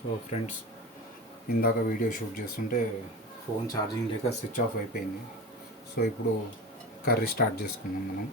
So friends, ఇందాక video shoot చేస్తుంటే phone charging లేక స్విచ్ ఆఫ్ అయిపోయింది. సో ఇప్పుడు కర్రీ స్టార్ట్ చేసుకున్నాం మనం.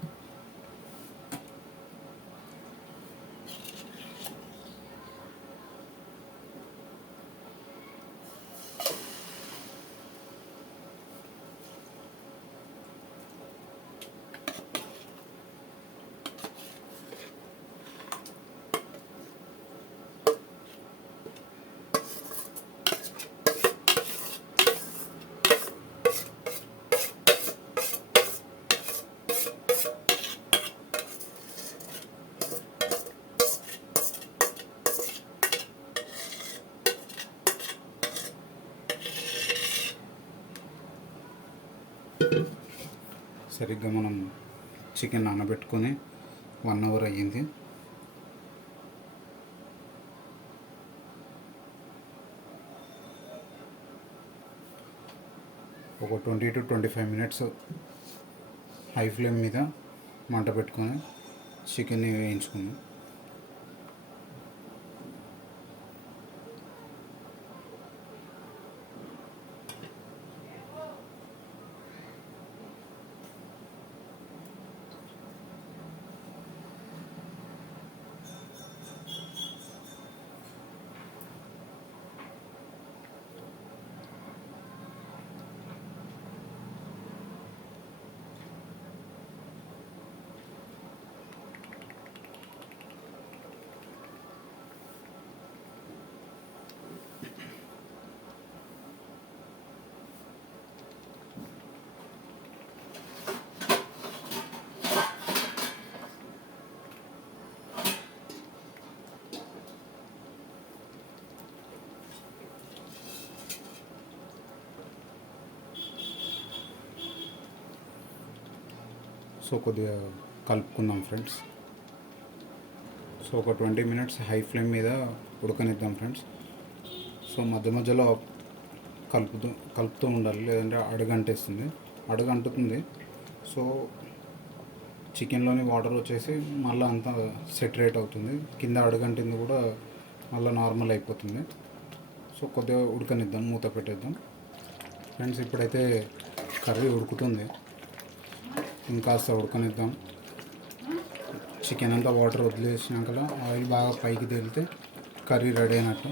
సరిగ్గా మనం చికెన్ నానబెట్టుకొని 1 అవర్ అయ్యింది. ఒక 20 to 25 మినిట్స్ హై ఫ్లేమ్ మీద మంట పెట్టుకొని చికెన్ని వేయించుకున్నాం. సో కొద్దిగా కలుపుకుందాం ఫ్రెండ్స్. సో ఒక 20 మినిట్స్ హై ఫ్లేమ్ మీద ఉడకనిద్దాం ఫ్రెండ్స్. సో మధ్య మధ్యలో కలుపుతూ ఉండాలి, లేదంటే అడుగంటేస్తుంది, అడుగంటుతుంది. సో చికెన్లోని వాటర్ వచ్చేసి మళ్ళీ అంతా సెటరేట్ అవుతుంది, కింద అడుగంటింది కూడా మళ్ళీ నార్మల్ అయిపోతుంది. సో కొద్దిగా ఉడకనిద్దాం, మూత పెట్టేద్దాం ఫ్రెండ్స్. ఇప్పుడైతే కర్రీ ఉడుకుతుంది, ఇంకాస్త ఉడకనిద్దాం. చికెన్ అంతా వాటర్ వదిలేసినాక ఆయిల్ బాగా పైకి తేలితే కర్రీ రెడీ అయినట్టు.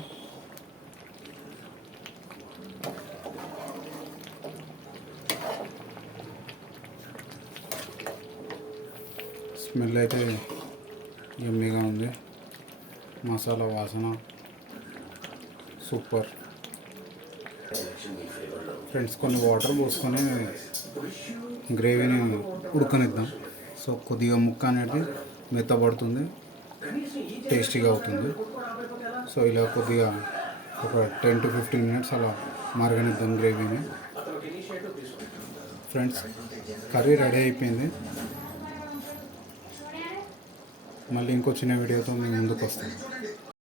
స్మెల్ అయితే యమ్మీగా ఉంది, మసాలా వాసన సూపర్ ఫ్రెండ్స్. కొన్ని వాటర్ పోసుకొని గ్రేవీని ఉడకనిద్దాం. సో కొద్దిగా ముక్క అనేది మెత్తబడుతుంది, టేస్టీగా అవుతుంది. సో ఇలా కొద్దిగా ఒక 10 to 15 మినిట్స్ అలా మరగనిద్దాం గ్రేవీని ఫ్రెండ్స్. కర్రీ రెడీ అయిపోయింది. మళ్ళీ ఇంకో చిన్న వీడియోతో మేము ముందుకు వస్తాం.